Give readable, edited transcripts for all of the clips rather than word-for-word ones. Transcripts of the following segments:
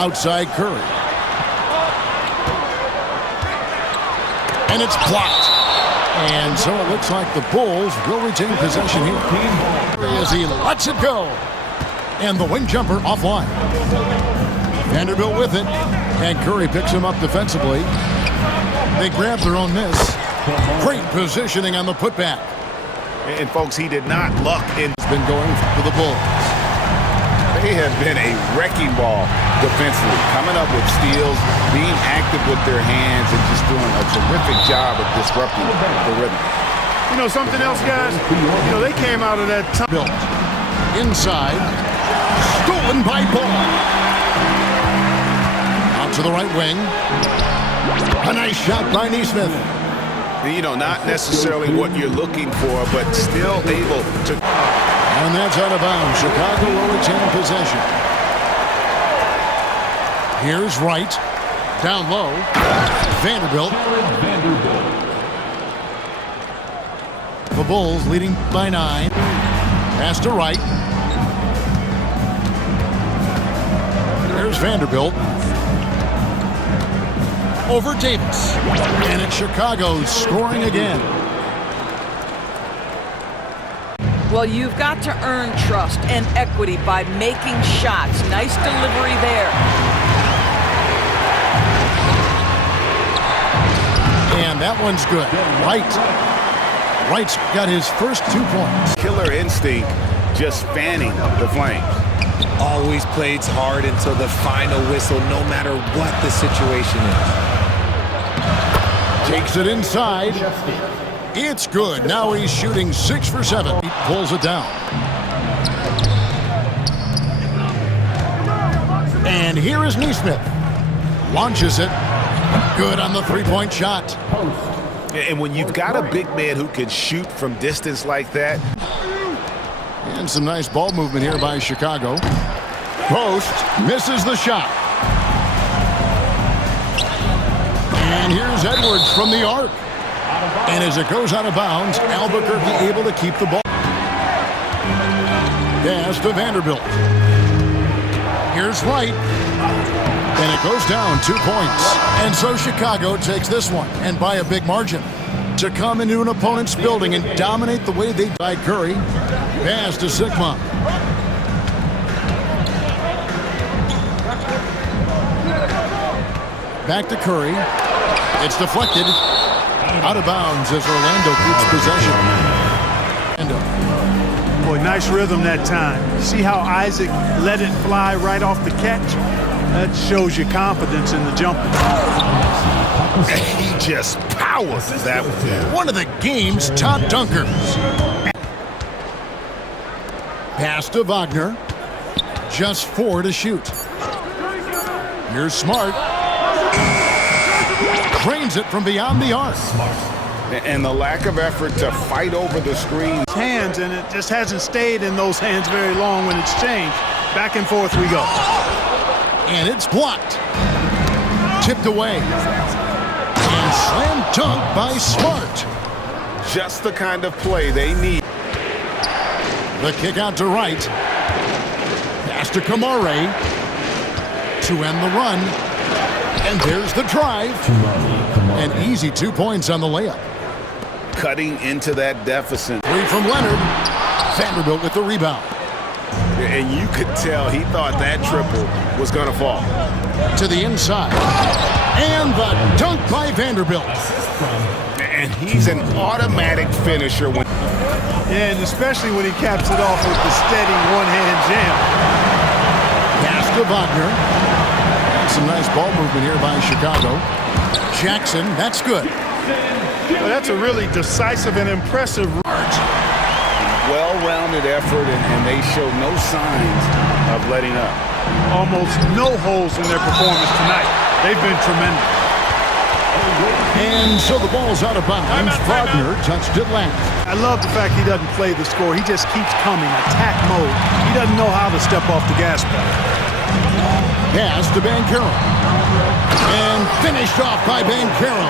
outside Curry. And it's blocked. And so it looks like the Bulls will retain possession here as he lets it go. And the wing jumper offline. Vanderbilt with it. And Curry picks him up defensively. They grab their own miss. Great positioning on the putback. And folks, he did not luck in. Has been going for the Bulls. They have been a wrecking ball defensively, coming up with steals, being active with their hands, and just doing a terrific job of disrupting the rhythm. You know something else, guys? You know, they came out of that Built inside, stolen by Ball. Out to the right wing. A nice shot by Nesmith. You know, not necessarily what you're looking for, but still able to. And that's out of bounds. Chicago will retain possession. Here's Wright. Down low. Vanderbilt. The Bulls leading by 9. Pass to Wright. There's Vanderbilt. Over Davis. And it's Chicago scoring again. Well, you've got to earn trust and equity by making shots. Nice delivery there. And that one's good. Wright's got his first 2 points. Killer instinct, just fanning the Flames. Always plays hard until the final whistle, no matter what the situation is. Takes it inside. It's good. Now he's shooting 6 for 7. He pulls it down. And here is Nesmith. Launches it. Good on the three-point shot. And when you've got a big man who can shoot from distance like that. And some nice ball movement here by Chicago. Post misses the shot. And here's Edwards from the arc. And as it goes out of bounds, Albuquerque able to keep the ball. Pass to Vanderbilt. Here's Wright. And it goes down 2 points. And so Chicago takes this one, and by a big margin. To come into an opponent's building and dominate the way they by Curry. Pass to Sigma. Back to Curry. It's deflected. Out of bounds as Orlando keeps possession. Boy, nice rhythm that time. See how Isaac let it fly right off the catch? That shows you confidence in the jumper. He just powers that one. One of the game's top dunkers. Pass to Wagner. Just 4 to shoot. Here's Smart. Drains it from beyond the arc. And the lack of effort to fight over the screen. Hands, and it just hasn't stayed in those hands very long when it's changed. Back and forth we go. And it's blocked. Tipped away. And slam dunk by Smart. Just the kind of play they need. The kick out to Wright. Pass to Kamare. To end the run. And there's the drive. An easy 2 points on the layup. Cutting into that deficit. 3 from Leonard. Vanderbilt with the rebound. And you could tell he thought that triple was going to fall. To the inside. And the dunk by Vanderbilt. And he's an automatic finisher. And especially when he caps it off with the steady one-hand jam. Pass to Wagner. Some nice ball movement here by Chicago. Jackson, that's good. Well, that's a really decisive and impressive. Well-rounded effort, and they show no signs of letting up. Almost no holes in their performance tonight. They've been tremendous. And so the ball's out of bounds. Wagner touched it last. I love the fact he doesn't play the score. He just keeps coming, attack mode. He doesn't know how to step off the gas pedal. Pass to Banchero. And finished off by Banchero.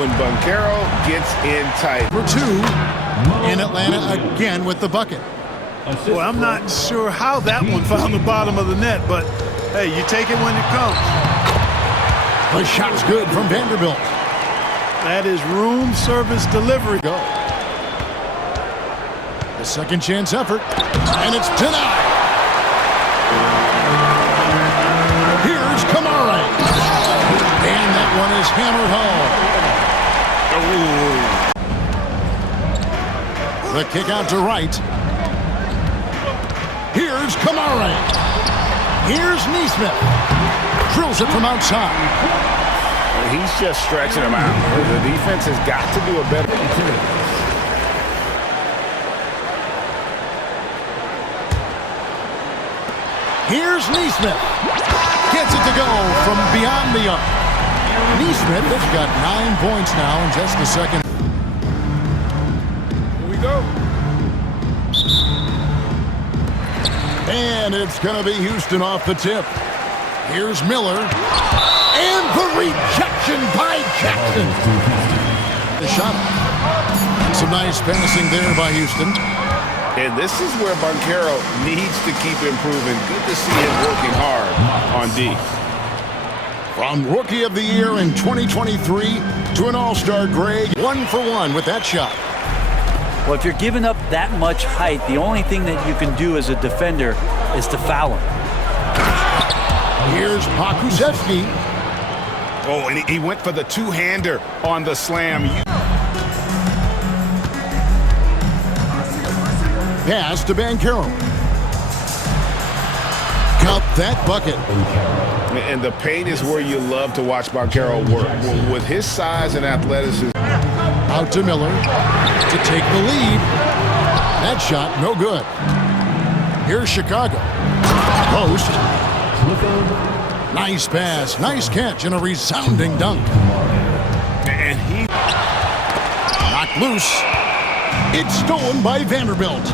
When Banchero gets in tight. For 2. In Atlanta again with the bucket. Well, I'm not sure how that one found the bottom of the net, but Hey, you take it when it comes. The shot's good from Vanderbilt. That is room service delivery. Go. The second chance effort, and it's denied. Here's Kamara. And that one is hammered home. The kick out to right. Here's Kamara. Here's Neesmith. Drills it from outside. He's just stretching him out. The defense has got to do a better job. Here's Neesmith. Gets it to go from beyond the arc. Neesmith has got 9 points now in just a second. Here we go. And it's going to be Houston off the tip. Here's Miller. And the rejection by Jackson. The shot. Some nice passing there by Houston. And this is where Banchero needs to keep improving. Good to see him working hard on D. From Rookie of the Year in 2023 to an All-Star grade, 1 for 1 with that shot. Well, if you're giving up that much height, the only thing that you can do as a defender is to foul him. Here's Pakusevsky. Oh, and he went for the two-hander on the slam. Pass to Banchero. Count that bucket. And the paint is where you love to watch Banchero work. With his size and athleticism. Out to Miller to take the lead. That shot, no good. Here's Chicago. Post. Nice pass, nice catch, and a resounding dunk. And he Knocked loose. It's stolen by Vanderbilt.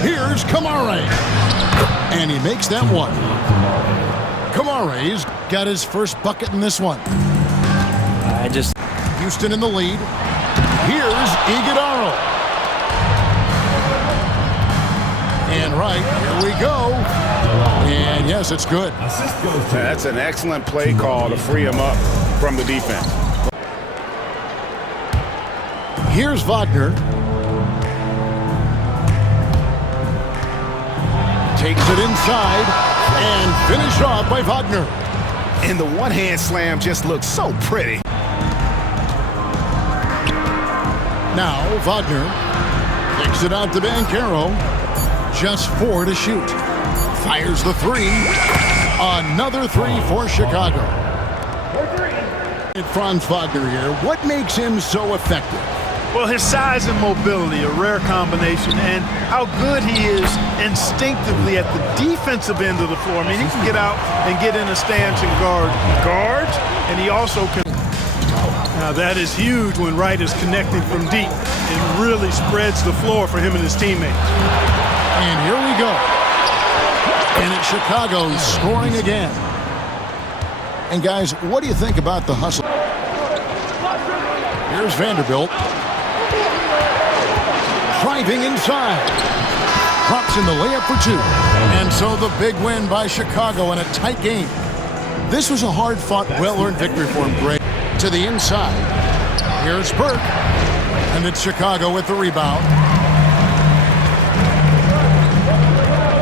Here's Kamara. And he makes that one. Kamara's got his first bucket in this one. Houston in the lead. Here's Iguodala. And right, here we go. And yes, it's good. That's an excellent play call to free him up from the defense. Here's Wagner. Takes it inside and finished off by Wagner. And the one-hand slam just looks so pretty. Now Wagner kicks it out to Banchero. Just 4 to shoot. Fires the 3. Another 3 for Chicago. Franz Wagner here. What makes him so effective? Well, his size and mobility, a rare combination, and how good he is instinctively at the defensive end of the floor. I mean, he can get out and get in a stance and guard guards, and he also can. Now, that is huge when Wright is connecting from deep. It really spreads the floor for him and his teammates. And here we go. And it's Chicago scoring again. And guys, what do you think about the hustle? Here's Vanderbilt. Driving inside. Drops in the layup for 2. And so the big win by Chicago in a tight game. This was a hard-fought, well-earned victory for him, Greg. To the inside. Here's Burke. And it's Chicago with the rebound.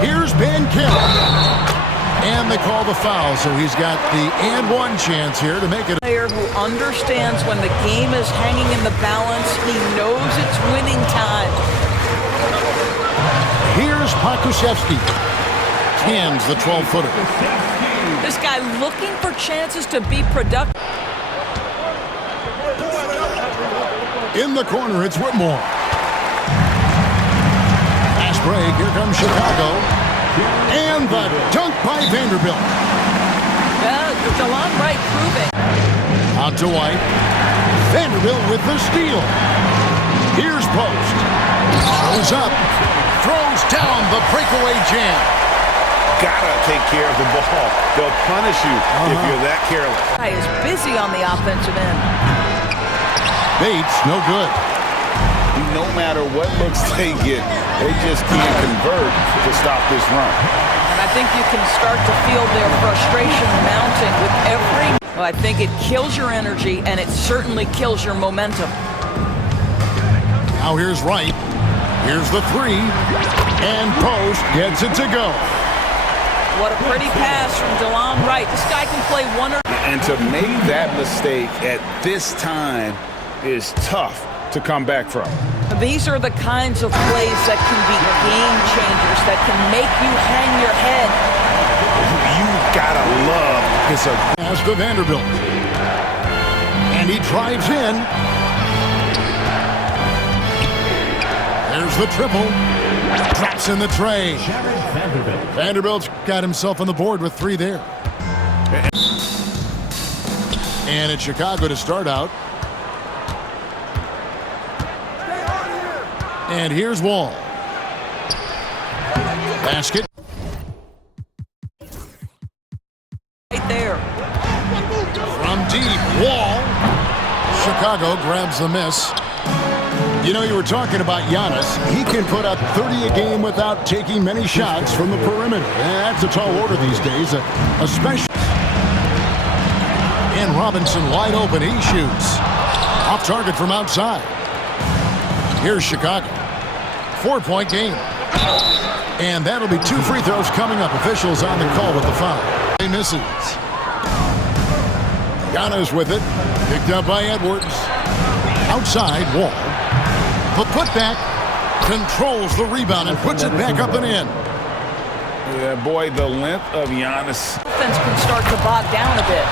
Here's Banchero. And they call the foul, so he's got the and one chance here to make it. Player who understands when the game is hanging in the balance. He knows it's winning time. Here's Pakusevsky. Hands the 12-footer. This guy looking for chances to be productive. In the corner, it's Whitmore. Fast break, here comes Chicago. And the dunk by Vanderbilt. DeLon Wright proving. Out to White. Vanderbilt with the steal. Here's Post. Throws up. Throws down the breakaway jam. Gotta take care of the ball. They'll punish you if you're that careless. Guy is busy on the offensive end. Bates, no good. No matter what looks they get, they just can't convert to stop this run. And I think you can start to feel their frustration mounting with every... Well, I think it kills your energy, and it certainly kills your momentum. Now here's Wright. Here's the three. And Post gets it to go. What a pretty pass from DeLon Wright. This guy can play one or... And to make that mistake at this time is tough to come back from. These are the kinds of plays that can be game changers, that can make you hang your head. You gotta love his pass to Vanderbilt. And he drives in. There's the triple. Drops in the tray. Vanderbilt's got himself on the board with 3 there. And it's Chicago to start out. And here's Wall. Basket. Right there. From deep, Wall. Chicago grabs the miss. You know, you were talking about Giannis. He can put up 30 a game without taking many shots from the perimeter. That's a tall order these days, especially. And Robinson wide open. He shoots. Off target from outside. Here's Chicago. 4-point game. And that'll be 2 free throws coming up. Officials on the call with the foul. He misses. Giannis with it. Picked up by Edwards. Outside, Wall. The putback. Controls the rebound and puts it back up and in. Yeah, boy, the length of Giannis. Offense can start to bog down a bit.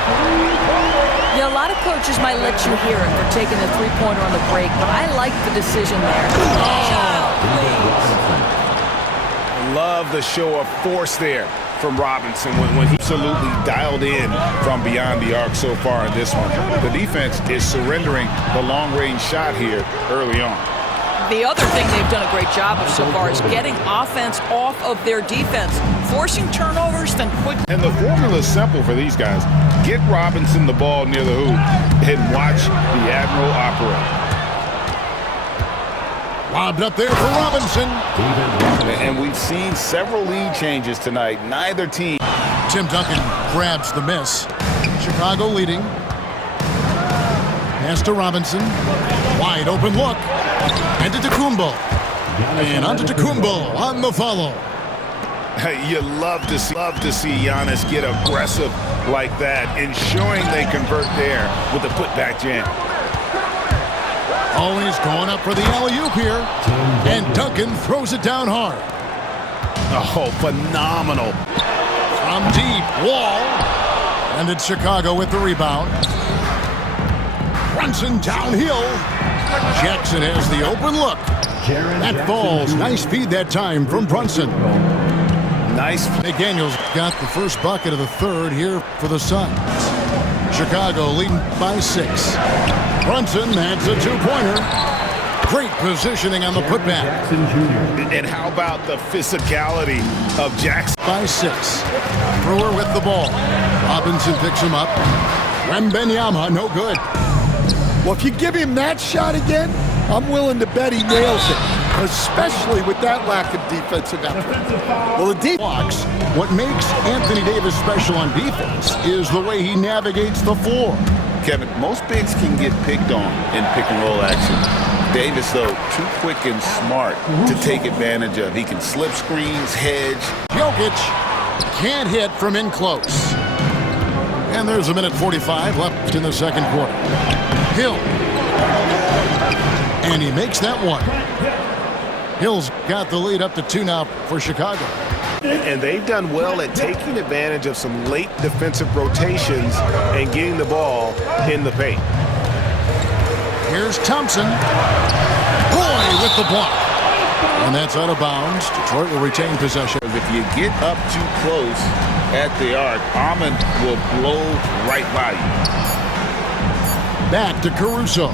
Yeah, a lot of coaches might let you hear it for taking a three-pointer on the break, but I like the decision there. Love the show of force there from Robinson when he absolutely dialed in from beyond the arc so far in this one. The defense is surrendering the long-range shot here early on. The other thing they've done a great job of so far is getting offense off of their defense, forcing turnovers, then quick. And the formula is simple for these guys. Get Robinson the ball near the hoop and watch the Admiral operate. Lobbed up there for Robinson. And we've seen several lead changes tonight. Neither team. Tim Duncan grabs the miss. Chicago leading. Pass to Robinson. Wide open look. And to Tacumbo. And on to Tacumbo on the follow. You love to see Giannis get aggressive like that, ensuring they convert there with a putback jam. Always going up for the alley-oop here. And Duncan throws it down hard. Oh, phenomenal. From deep, Wall. And it's Chicago with the rebound. Brunson downhill. Jackson has the open look. That falls. Nice feed that time from Brunson. Nice. McDaniels got the first bucket of the third here for the Suns. Chicago leading by 6. Brunson adds a 2-pointer. Great positioning on the putback. And how about the physicality of Jackson? By 6. Brewer with the ball. Robinson picks him up. Wembanyama, no good. Well, if you give him that shot again, I'm willing to bet he nails it, especially with that lack of defensive effort. Well, the defense. What makes Anthony Davis special on defense is the way he navigates the floor. Kevin, most bigs can get picked on in pick-and-roll action. Davis, though, too quick and smart to take advantage of. He can slip screens, hedge. Jokic can't hit from in close. And there's a minute 45 left in the second quarter. Hill. And he makes that one. Hill's got the lead up to 2 now for Chicago. And they've done well at taking advantage of some late defensive rotations and getting the ball in the paint. Here's Thompson. Boy with the block. And that's out of bounds. Detroit will retain possession. If you get up too close at the arc, Almond will blow right by you. Back to Caruso.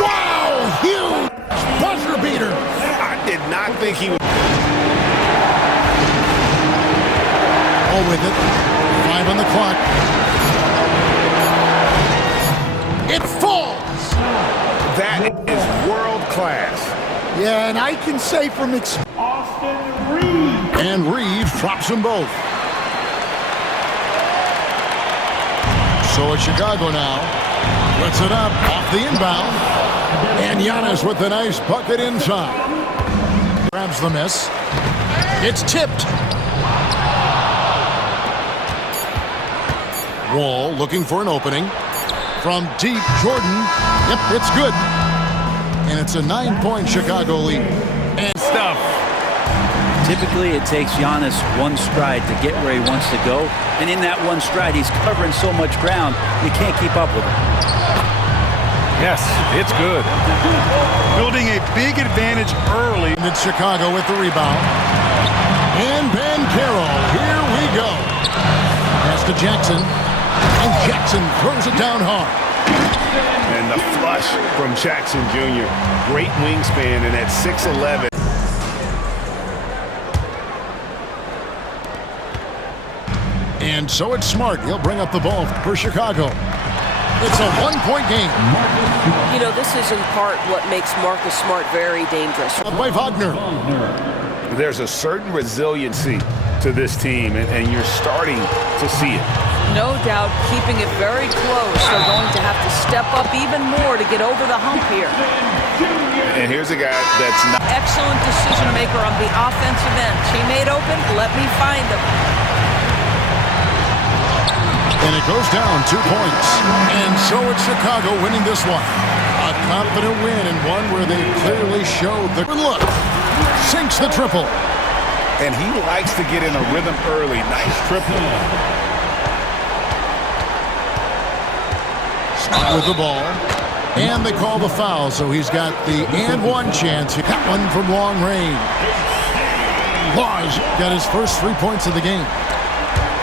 Wow! Huge buzzer beater. I did not think he would. All with it. 5 on the clock. It falls. That is world class. Yeah, and I can say from experience. Austin Reed. And Reeves drops them both. So it's Chicago now. Lets it up off the inbound. And Giannis with the nice bucket inside. Grabs the miss. It's tipped. Wall looking for an opening. From deep, Jordan. Yep, it's good. And it's a 9-point Chicago lead. And stuff. Typically, it takes Giannis one stride to get where he wants to go. And in that one stride, he's covering so much ground, you can't keep up with him. Yes, it's good. Building a big advantage early. And it's Chicago with the rebound. And Banchero, here we go. Pass to Jackson. And Jackson throws it down hard. And the flush from Jackson Jr. Great wingspan, and at 6'11". And so it's Smart. He'll bring up the ball for Chicago. It's a one-point game. You know, this is in part what makes Marcus Smart very dangerous. By Wagner. There's a certain resiliency to this team, and you're starting to see it. No doubt, keeping it very close. They're going to have to step up even more to get over the hump here. And here's a guy that's not. Excellent decision maker on the offensive end. Teammate open, let me find him. And it goes down 2 points. And so it's Chicago winning this one. A confident win, and one where they clearly showed the look. Sinks the triple. And he likes to get in a rhythm early. Nice triple. Smart with the ball. And they call the foul, so he's got the and one chance. He got one from long range. Laws got his first 3 points of the game.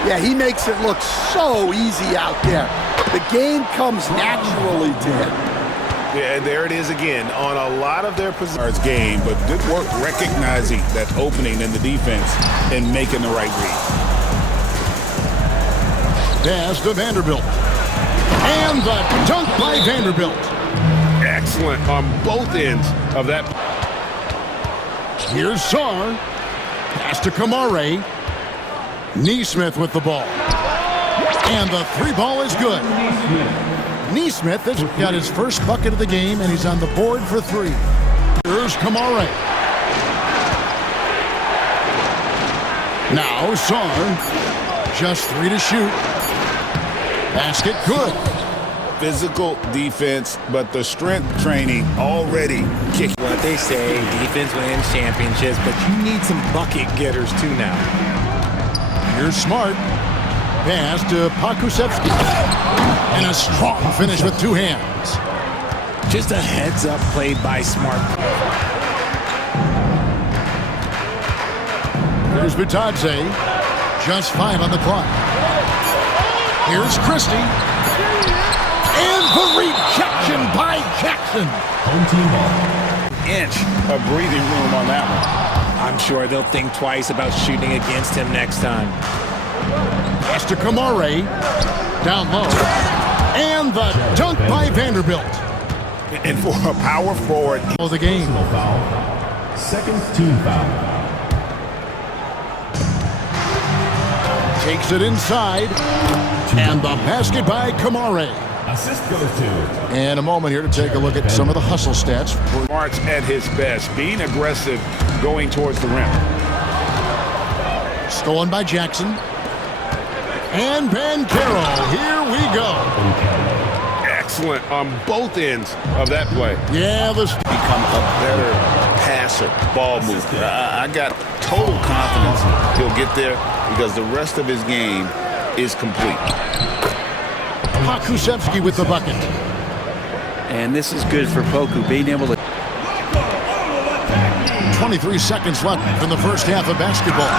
Yeah, he makes it look so easy out there. The game comes naturally to him. Yeah, and there it is again on a lot of their positions game, but good work recognizing that opening in the defense and making the right read. Pass to Vanderbilt. And the dunk by Vanderbilt. Excellent on both ends of that. Here's Sarr. Pass to Kamare. Neesmith with the ball. And the three ball is good. Neesmith has got his first bucket of the game, and he's on the board for 3. Here's Kamare. Now Sarr. Just 3 to shoot. Basket good. Physical defense, but the strength training already kicking. What they say, defense wins championships, but you need some bucket getters too now. Here's Smart. Pass to Pakusevsky. And a strong finish with 2 hands. Just a heads-up play by Smart. Here's Butadze. Just 5 on the clock. Here's Christie. And the rejection by Jackson. Home team ball. Inch of breathing room on that one. I'm sure they'll think twice about shooting against him next time. Pass to Kamare. Down low. And the dunk by Vanderbilt. And for a power forward. Of the game. Foul. Second team foul. Takes it inside. And the basket by Kamare. Assist goes to. And a moment here to take a look at some of the hustle stats. Smart's at his best, being aggressive, going towards the rim. Stolen by Jackson. And Banchero. Here we go. Excellent on both ends of that play. Yeah, this Become a better passer, ball mover. I got total confidence he'll get there because the rest of his game is complete. Pakusevsky with the bucket. And this is good for Poku, being able to... 23 seconds left in the first half of basketball.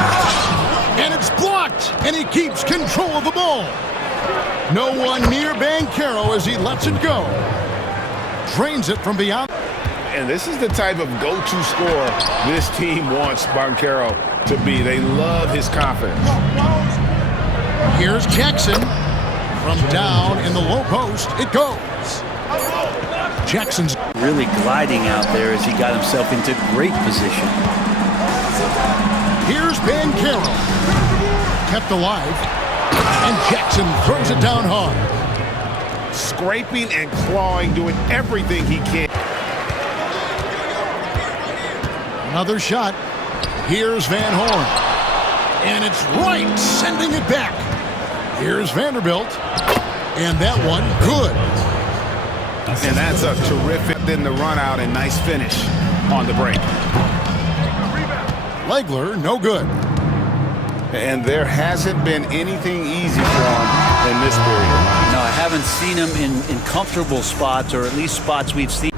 And it's blocked, and he keeps control of the ball. No one near Banchero as he lets it go. Drains it from beyond. And this is the type of go-to scorer this team wants Banchero to be. They love his confidence. Here's Jackson. From down in the low post, it goes. Jackson's really gliding out there as he got himself into great position. Here's Banchero. Kept alive. And Jackson throws it down hard. Scraping and clawing, doing everything he can. Another shot. Here's Van Horn. And it's right, sending it back. Here's Vanderbilt. And that one, good. And that's a terrific in the run out and nice finish on the break. Legler, no good. And there hasn't been anything easy for him in this period. No, I haven't seen him in comfortable spots, or at least spots we've seen.